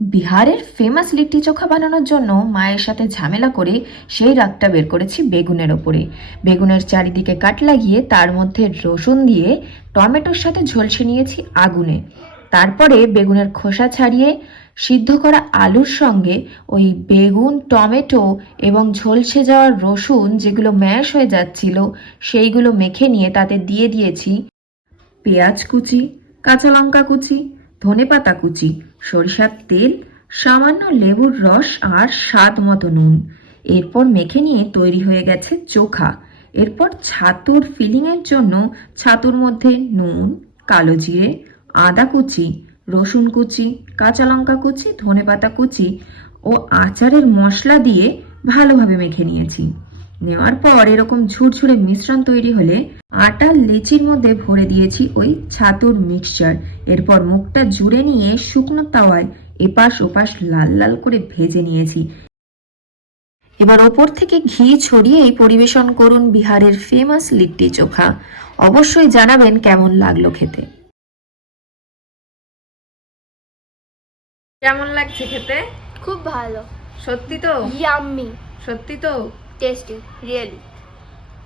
বিহারের ফেমাস লিট্টি চোখা বানানোর জন্য মায়ের সাথে ঝামেলা করে সেই রাগটা বের করেছি বেগুনের ওপরে। বেগুনের চারিদিকে কাট লাগিয়ে তার মধ্যে রসুন দিয়ে টমেটোর সাথে ঝলসে নিয়েছি আগুনে। তারপরে বেগুনের খোসা ছাড়িয়ে সিদ্ধ করা আলুর সঙ্গে ওই বেগুন, টমেটো এবং ঝলসে যাওয়া রসুন যেগুলো ম্যাশ হয়ে যাচ্ছিল সেইগুলো মেখে নিয়ে তাতে দিয়ে দিয়েছি পেঁয়াজ কুচি, কাঁচা লঙ্কা কুচি ধনেপাতা কুচি, সরিষার তেল, সামান্য লেবুর রস আর স্বাদ মতো নুন। এরপর মেখে নিয়ে তৈরি হয়ে গেছে চোখা। এরপর ছাতুর ফিলিংয়ের জন্য ছাতুর মধ্যে নুন, কালো জিরে, আদা কুচি, রসুন কুচি, কাঁচা লঙ্কা কুচি ধনেপাতা কুচি ও আচারের মশলা দিয়ে ভালোভাবে মেখে নিয়েছি। নেওয়ার পর এরকম ঝুরঝুরে মিশ্রণ তৈরি হলে আটা লেচির মধ্যে ভরে দিয়েছি ওই ছাতুর মিক্সচার এরপর মুখটা জুড়ে নিয়ে শুকনো তাওয়ায় এপাশ ওপাশ লাল লাল করে ভেজে নিয়েছি। এবার ওপর থেকে ঘি ছড়িয়েই পরিবেশন করুন বিহারের ফেমাস লিট্টি চোখা। অবশ্যই জানাবেন কেমন লাগল খেতে। কেমন লাগছে খেতে? খুব ভালো। সত্যি তো? ইয়াম্মি সত্যি তো? tasty, really.